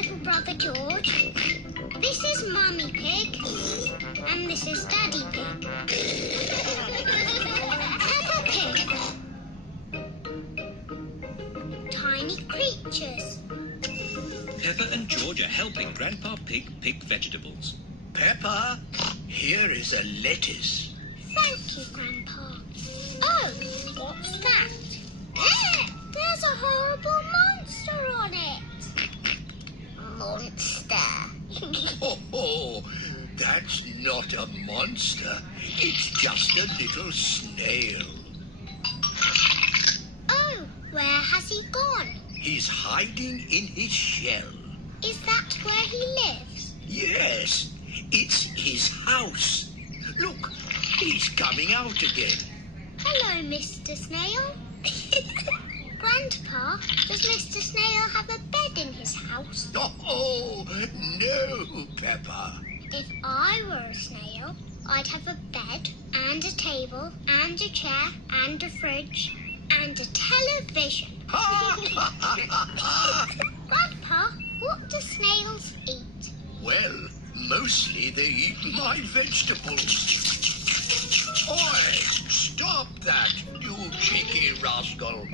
little brother George. This is Mummy Pig. And this is Daddy Pig. Peppa Pig. Tiny creatures. Peppa and George are helping Grandpa Pig pick vegetables. Peppa, here is a lettuce. Thank you, Grandpa. Oh, what's that? There's a horrible monster on it. Monster. Oh, that's not a monster. It's just a little snail. Oh, where has he gone? He's hiding in his shell. Is that where he lives? Yes, it's his house. Look, he's coming out again. Hello, Mr. Snail. Grandpa, does Mr. Snail have a bed in his house? Oh, no, Peppa. If I were a snail, I'd have a bed and a table and a chair and a fridge and a television. Grandpa, what do snails eat? Well, mostly they eat my vegetables. Oi, stop that, you cheeky rascal.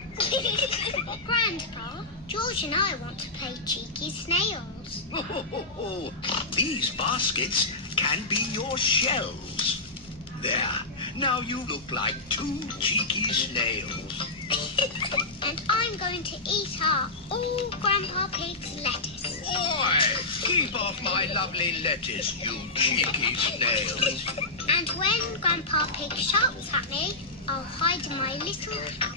Grandpa, George and I want to play cheeky snails. These baskets can be your shells. There, now you look like two cheeky snails. And I'm going to eat up all Grandpa Pig's lettuce. Oi, keep off my lovely lettuce, you cheeky snails. And when Grandpa Pig shouts at me, I'll hide in my little house.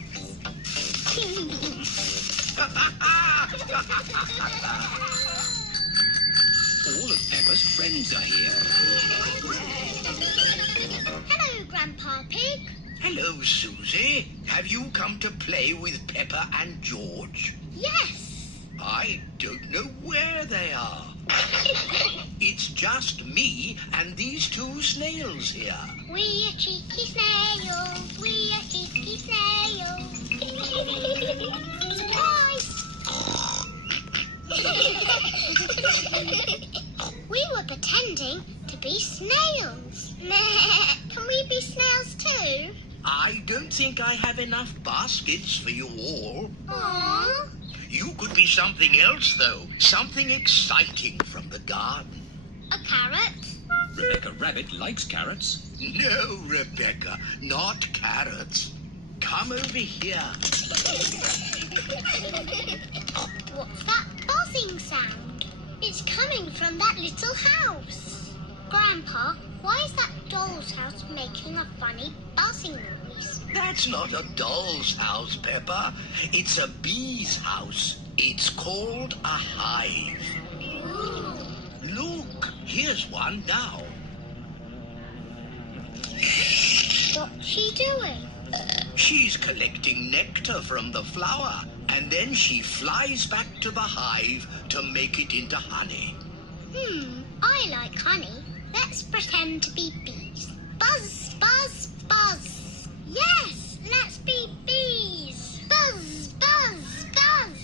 All of Peppa's friends are here. Hello, Grandpa Pig. Hello, Susie. Have you come to play with Peppa and George? Yes. I don't know where they are. It's just me and these two snails here. We are cheeky snails. We are cheeky snails. Surprise! We were pretending to be snails. Can we be snails too? I don't think I have enough baskets for you all. Aww. You could be something else, though. Something exciting from the garden. A carrot? Rebecca Rabbit likes carrots. No, Rebecca, not carrots. Come over here. What's that buzzing sound? It's coming from that little house. Grandpa, why is that doll's house making a funny buzzing noise? That's not a doll's house, Peppa. It's a bee's house. It's called a hive. Ooh. Look, here's one now. What's she doing? She's collecting nectar from the flower, and then she flies back to the hive to make it into honey. I like honey. Let's pretend to be bees. Buzz, buzz, buzz. Yes, let's be bees. Buzz, buzz, buzz.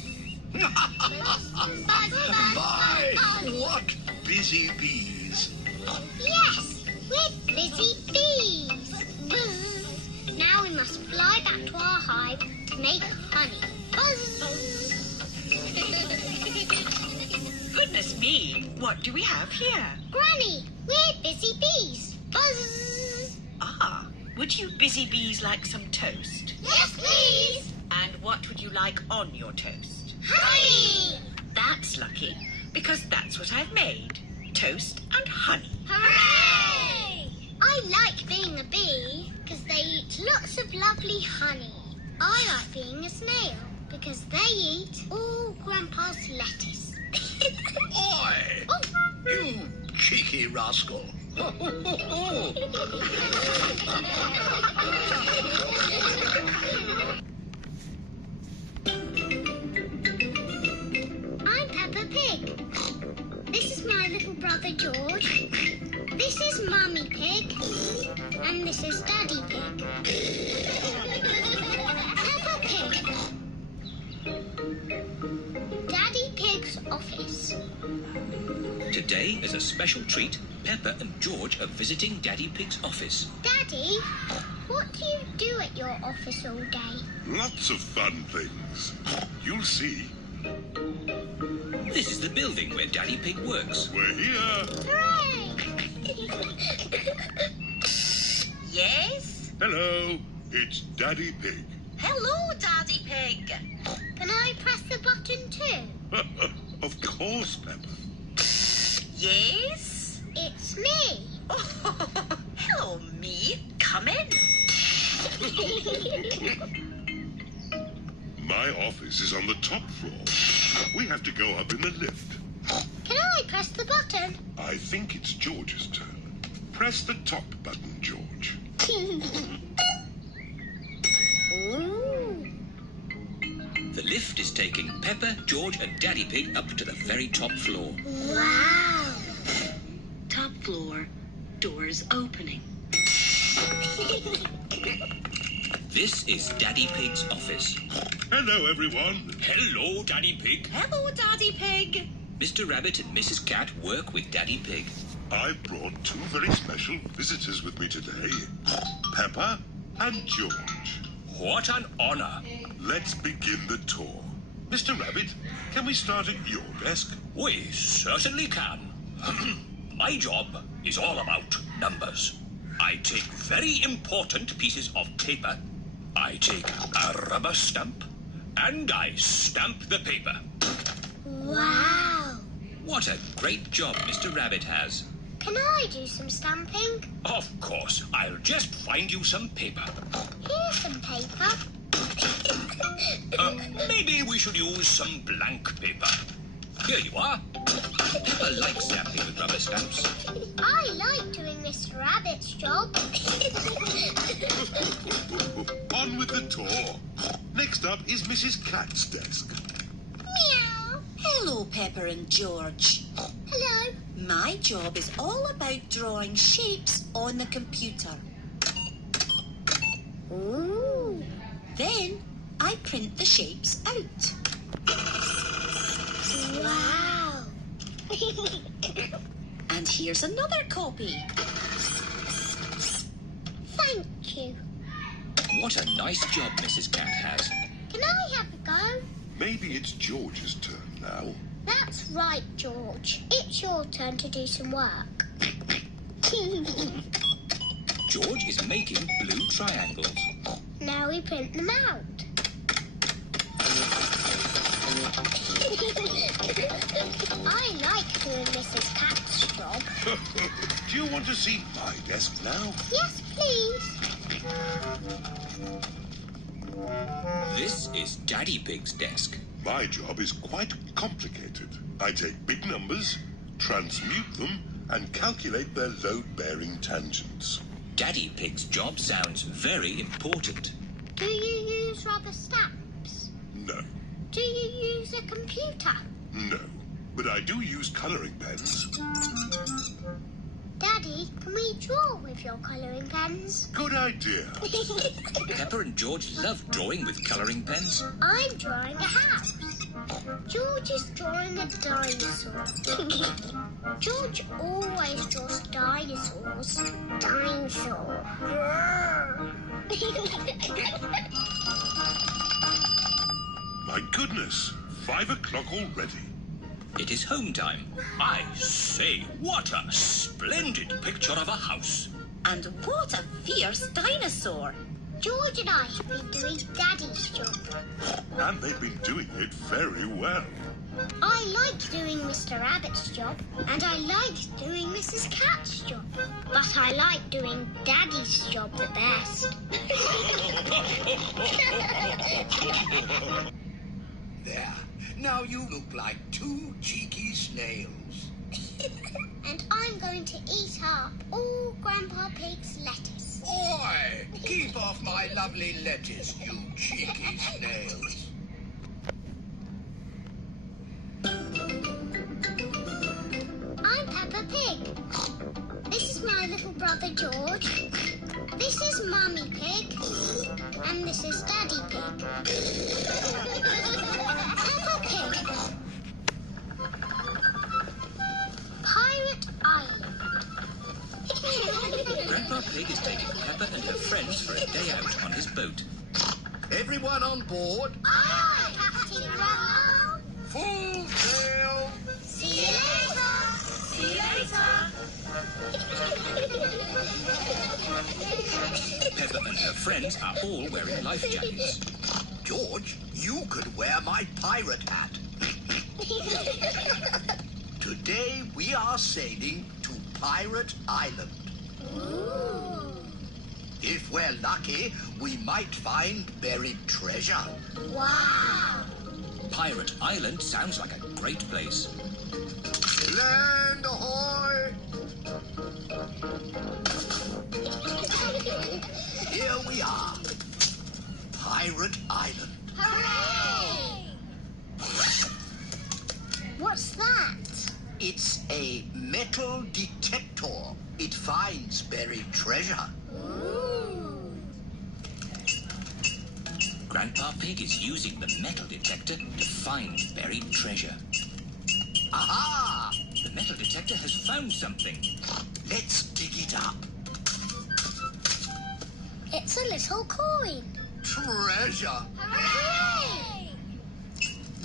Buzz, buzz, My, buzz. what busy bees. Yes, we're busy bees. Buzz. Now we must fly back to our hive to make honey. Buzz. Goodness me, what do we have here? Granny, we're busy bees. Buzz. Ah, would you busy bees like some toast? Yes, please. And what would you like on your toast? Honey. That's lucky, because that's what I've made. Toast and honey. Hooray! I like being a bee because they eat lots of lovely honey. I like being a snail because they eat all Grandpa's lettuce. Oi! Oh. You cheeky rascal. I'm Peppa Pig. This is my little brother George. This is Mummy Pig. And this is Daddy Pig. Peppa Pig. Daddy Pig's office. Today, as a special treat, Peppa and George are visiting Daddy Pig's office. Daddy, what do you do at your office all day? Lots of fun things. You'll see. This is the building where Daddy Pig works. We're here. Hooray! Yes? Hello, it's Daddy Pig. Hello, Daddy Pig. Can I press the button too? Of course, Peppa. Yes? It's me. Oh, hello, me. Come in. My office is on the top floor. We have to go up in the lift. Can I press the button? I think it's George's turn. Press the top button, George. Ooh. The lift is taking Peppa, George and Daddy Pig up to the very top floor. Wow. Top floor, doors opening. This is Daddy Pig's office. Hello, everyone. Hello, Daddy Pig. Hello, Daddy Pig. Mr. Rabbit and Mrs. Cat work with Daddy Pig. I've brought two very special visitors with me today. Peppa and George. What an honor. Let's begin the tour. Mr. Rabbit, can we start at your desk? We certainly can. My job is all about numbers. I take very important pieces of paper. I take a rubber stamp and I stamp the paper. Wow. What a great job Mr. Rabbit has. Can I do some stamping? Of course, I'll just find you some paper. Here's some paper. Maybe we should use some blank paper. Here you are. Peppa likes stamping with rubber stamps. I like doing Mr. Rabbit's job. On with the tour. Next up is Mrs. Cat's desk. Meow. Hello, Pepper and George. Hello. My job is all about drawing shapes on the computer. Ooh. Then I print the shapes out. Wow. And here's another copy. Thank you. What a nice job Mrs. Cat has. Can I have a go? Maybe it's George's turn now. That's right, George. It's your turn to do some work. George is making blue triangles. Now we print them out. I like doing Mrs. Cat's job. Do you want to see my desk now? Yes, please. This is Daddy Pig's desk. My job is quite complicated. I take big numbers, transmute them, and calculate their load-bearing tangents. Daddy Pig's job sounds very important. Do you use rubber stamps? No, Do you use a computer? no. But I do use colouring pens. Daddy, can we draw with your colouring pens? Good idea. Peppa and George love drawing with colouring pens. I'm drawing a house. George is drawing a dinosaur. George always draws dinosaurs. Dinosaur. My goodness, 5 o'clock already. It is home time. I say, what a splendid picture of a house. And what a fierce dinosaur. George and I have been doing Daddy's job. And they've been doing it very well. I like doing Mr. Rabbit's job, and I like doing Mrs. Cat's job. But I like doing Daddy's job the best. There. Now you look like two cheeky snails. And I'm going to eat up all Grandpa Pig's lettuce. Oi! Keep off my lovely lettuce, you cheeky snails. I'm Peppa Pig. This is my little brother George. This is Mummy Pig. And this is Daddy Pig. Peppa Pig. his boat. Everyone on board? Aye, Captain Grandpa. Full sail! See you later. See you later. Peppa and her friends are all wearing life jackets. George, you could wear my pirate hat. Today we are sailing to Pirate Island. Ooh. If we're lucky, we might find buried treasure. Wow. Pirate Island sounds like a great place. Land ahoy! Here we are. Pirate Island. Hooray! What's that? It's a metal detector. It finds buried treasure. Ooh. Grandpa Pig is using the metal detector to find buried treasure. Aha! The metal detector has found something. Let's dig it up. It's a little coin. Treasure! Hooray!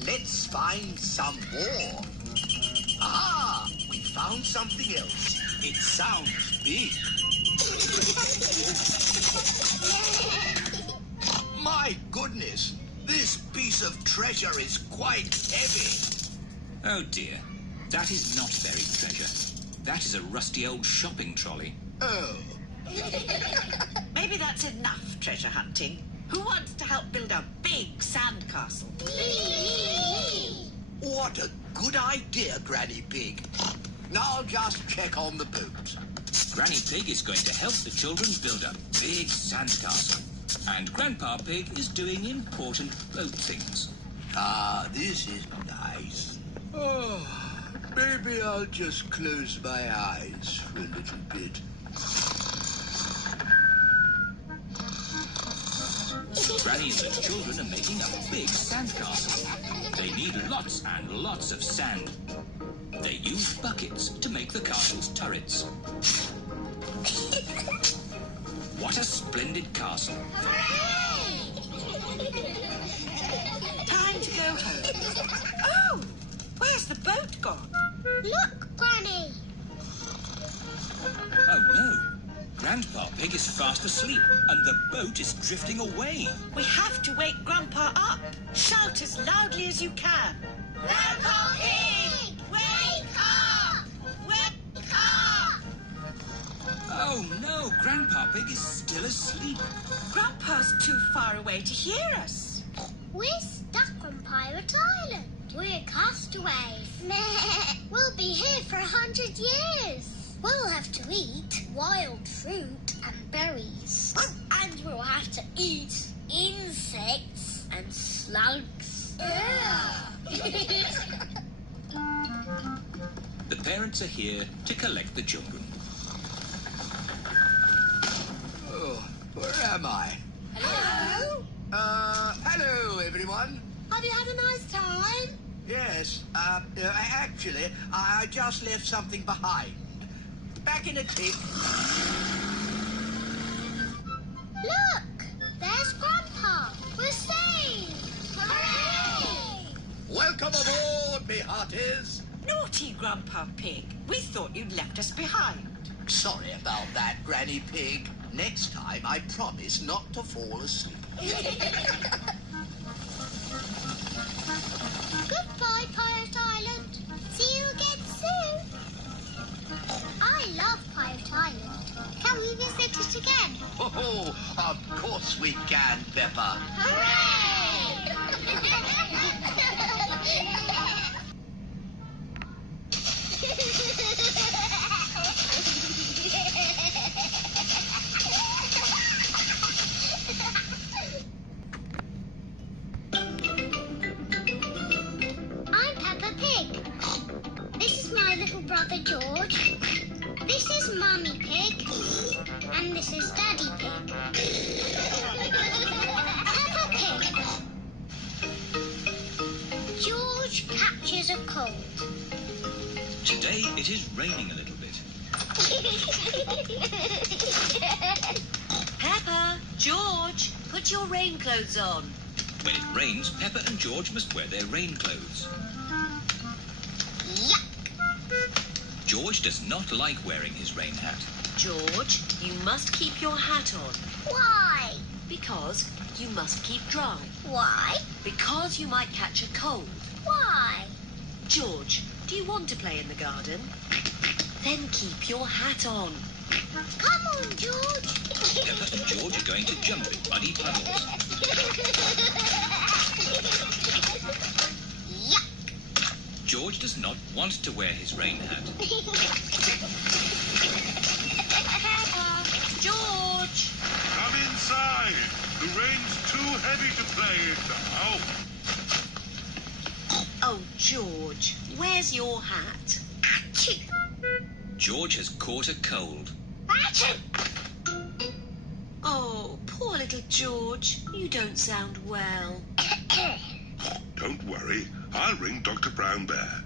Let's find some more. Aha! We found something else. It sounds big. My goodness! This piece of treasure is quite heavy. Oh dear, that is not buried treasure. That is a rusty old shopping trolley. Oh. Maybe that's enough treasure hunting. Who wants to help build a big sandcastle? What a good idea, Granny Pig. Now I'll just check on the boat. Granny Pig is going to help the children build a big sandcastle. And Grandpa Pig is doing important boat things. Ah, this is nice. Oh, maybe I'll just close my eyes for a little bit. Granny and the children are making a big sandcastle. They need lots and lots of sand. They use buckets to make the castle's turrets. What a splendid castle. Time to go home. Oh, where's the boat gone? Look, Granny. Oh no, Grandpa Pig is fast asleep and the boat is drifting away. We have to wake Grandpa up. Shout as loudly as you can. Grandpa Pig! Wake up! Wake up! Oh no, Grandpa Pig is still asleep. Grandpa's too far away to hear us. We're stuck on Pirate Island. We're castaways. We'll be here for 100 years. We'll have to eat wild fruit and berries. And we'll have to eat insects and slugs. The parents are here to collect the children. Oh, where am I? Hello? Hello, everyone. Have you had a nice time? Yes, actually, I just left something behind. Back in a tick. Look! There's Grandpa. We're saved! Hooray! Welcome aboard, me hearties. Naughty Grandpa Pig. We thought you'd left us behind. Sorry about that, Granny Pig. Next time, I promise not to fall asleep. Goodbye, Pirate Island. See you again soon. I love Pirate Island. Can we visit it again? Oh, of course we can, Peppa. Hooray! I'm Peppa Pig. This is my little brother George. This is Mummy Pig. And this is Daddy Pig. Peppa Pig. George catches a cold. Today it is raining a little bit. Peppa, George, Put your rain clothes on. When it rains, Peppa and George must wear their rain clothes. Yuck! George does not like wearing his rain hat. George, you must keep your hat on. Why? Because you must keep dry. Why? Because you might catch a cold. Why? George, do you want to play in the garden? Then keep your hat on. Come on, George. Peppa and George are going to jump in muddy puddles. Yuck! George does not want to wear his rain hat. Peppa! George! Come inside. The rain's too heavy to play in now. Oh, George, where's your hat? Achoo! George has caught a cold. Achoo! Oh, poor little George. You don't sound well. Don't worry. I'll ring Dr. Brown Bear.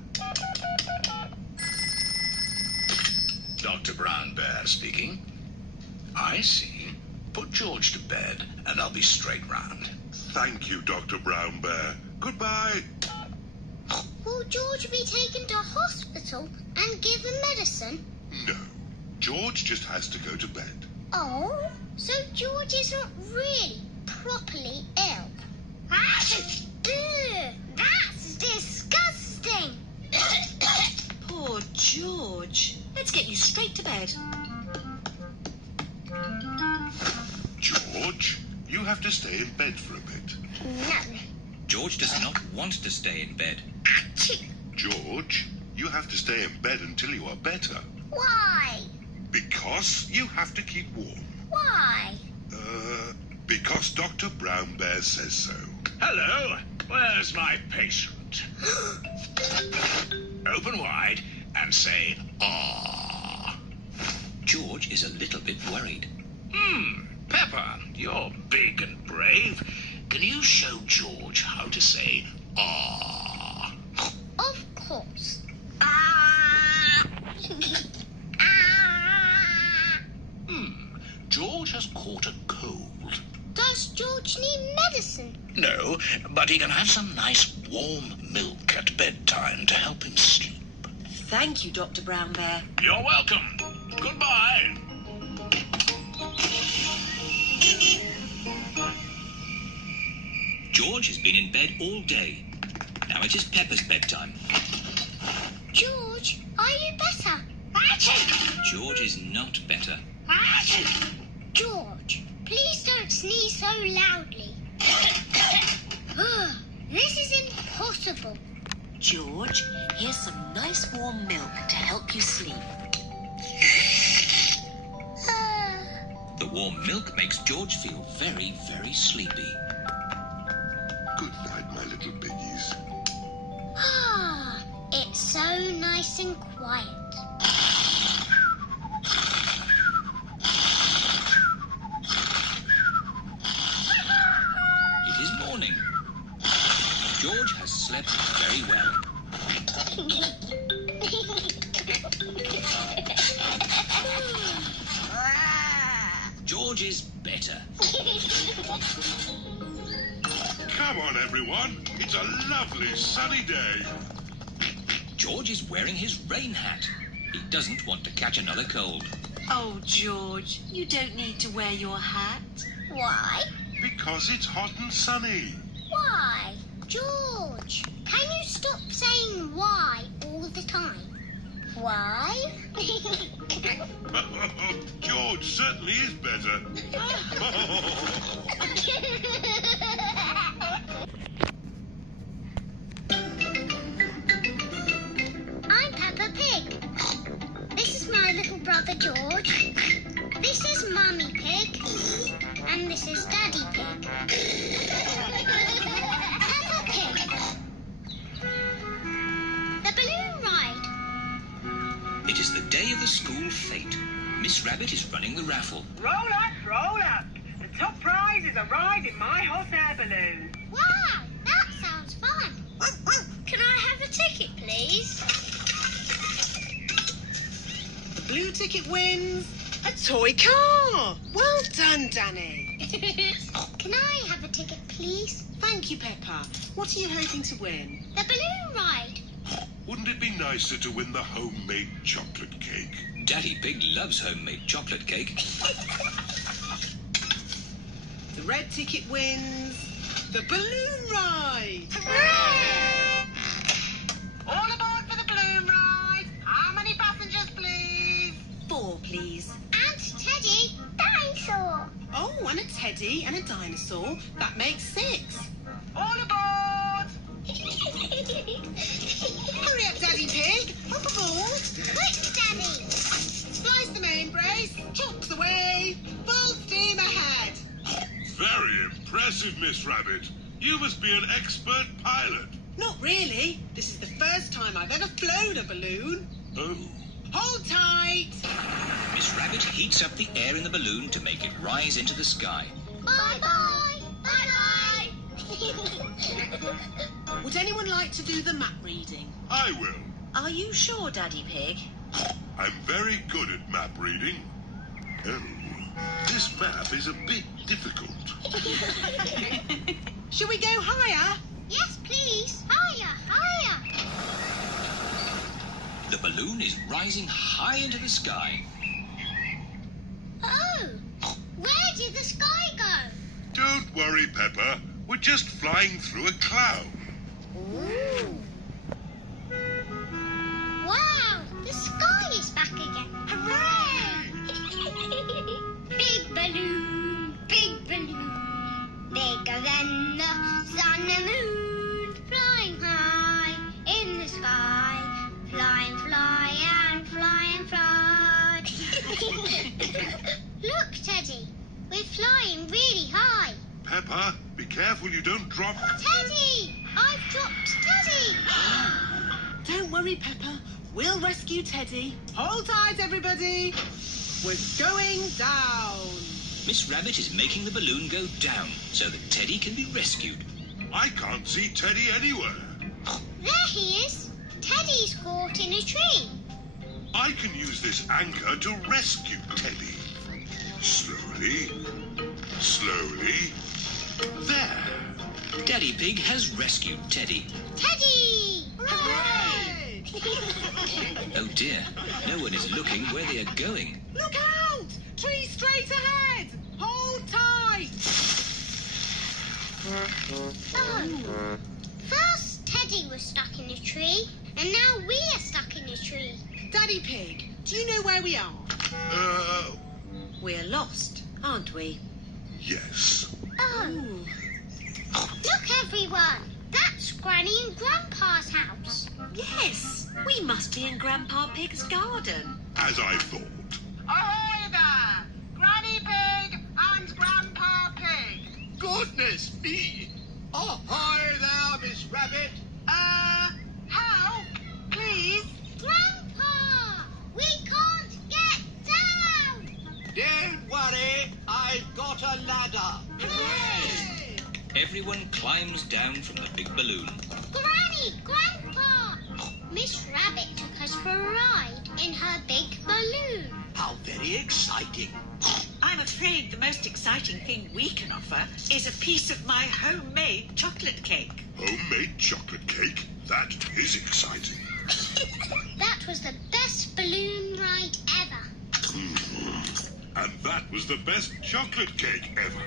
Dr. Brown Bear speaking. I see. Put George to bed and I'll be straight round. Thank you, Dr. Brown Bear. Goodbye. Will George be taken to hospital and given medicine? No. George just has to go to bed. Oh, so George is not really properly ill. Achoo! Ugh, that's disgusting. Poor George. Let's get you straight to bed. George, you have to stay in bed for a bit. No. George does not want to stay in bed. Achoo! George, you have to stay in bed until you are better. Why? Because you have to keep warm. Why? Because Dr. Brown Bear says so. Hello, where's my patient? Open wide and say, ah. George is a little bit worried. Peppa, you're big and brave. Can you show George how to say, ah? Of course. Ah! Ah! George has caught a cold. Does George need medicine? No, but he can have some nice warm milk at bedtime to help him sleep. Thank you, Dr. Brown Bear. You're welcome. Goodbye. George has been in bed all day. Now it is Peppa's bedtime. George, are you better? Achoo! George is not better. Achoo! George, please don't sneeze so loudly. This is impossible. George, here's some nice warm milk to help you sleep. The warm milk makes George feel very, very sleepy. Good night, my little piggies. It's so nice and quiet. It is morning. George has slept very well. George is better. Come on, everyone. It's a lovely sunny day. George is wearing his rain hat. He doesn't want to catch another cold. Oh, George, you don't need to wear your hat. Why? Because it's hot and sunny. Why? George, can you stop saying why all the time? Why? George certainly is better. I'm Peppa Pig. This is my little brother George. This is Mummy Pig. And this is Daddy Pig. Peppa Pig. The balloon ride. It is the day of the school fete. Miss Rabbit is running the raffle. Roll up, roll up. The top prize is a ride in my hot air balloon. Wow, that sounds fun. Can I have a ticket, please? The blue ticket wins a toy car. Well done, Danny. Can I what are you hoping to win? The balloon ride. Wouldn't it be nicer to win the homemade chocolate cake? Daddy Pig loves homemade chocolate cake. The red ticket wins the balloon ride. Hooray! All aboard for the balloon ride. How many passengers, please? 4, please. And Teddy, dinosaur. Oh, and a teddy and a dinosaur. That makes 6. All aboard. Hurry up, Daddy Pig. Hop aboard. Quick, Daddy. Slice the main brace. Chocks away. Full steam ahead. Very impressive, Miss Rabbit. You must be an expert pilot. Not really. This is the first time I've ever flown a balloon. Oh. Hold tight. Miss Rabbit heats up the air in the balloon to make it rise into the sky. Bye-bye. Bye-bye. Would anyone like to do the map reading? I will. Are you sure, Daddy Pig? I'm very good at map reading. Oh, this map is a bit difficult. Shall we go higher? Yes, please. Higher, higher. The balloon is rising high into the sky. Oh, where did the sky go? Don't worry, Peppa. We're just flying through a cloud. Ooh. Wow, the sky is back again. Hooray! Big balloon, bigger than the sun and moon, flying high in the sky, flying, fly and fly and fly. Look, Teddy, we're flying really high. Peppa, be careful you don't drop... Teddy, I've dropped Teddy. Don't worry, Peppa. We'll rescue Teddy. Hold tight, everybody. We're going down. Miss Rabbit is making the balloon go down so that Teddy can be rescued. I can't see Teddy anywhere. There he is. Teddy's caught in a tree. I can use this anchor to rescue Teddy. Slowly. Slowly. There. Daddy Pig has rescued Teddy. Teddy! Hooray! Oh dear, no one is looking where they are going. Look out! Tree straight ahead. Hold tight. Oh. First, Teddy was stuck in a tree, and now we are stuck in a tree. Daddy Pig, do you know where we are? We're lost, aren't we? Yes. Oh. Look, everyone. That's Granny and Grandpa's house. Yes, we must be in Grandpa Pig's garden. As I thought. Ahoy there! Granny Pig and Grandpa Pig. Goodness me! Ahoy there, Miss Rabbit! Help, please. Grandpa! We can't get down! Don't worry, I've got a ladder. Hooray! Everyone climbs down from the big balloon. Granny! Grandpa! Miss Rabbit took us for a ride in her big balloon. How very exciting. I'm afraid the most exciting thing we can offer is a piece of my homemade chocolate cake. Homemade chocolate cake? That is exciting. That was the best balloon ride ever. And that was the best chocolate cake ever.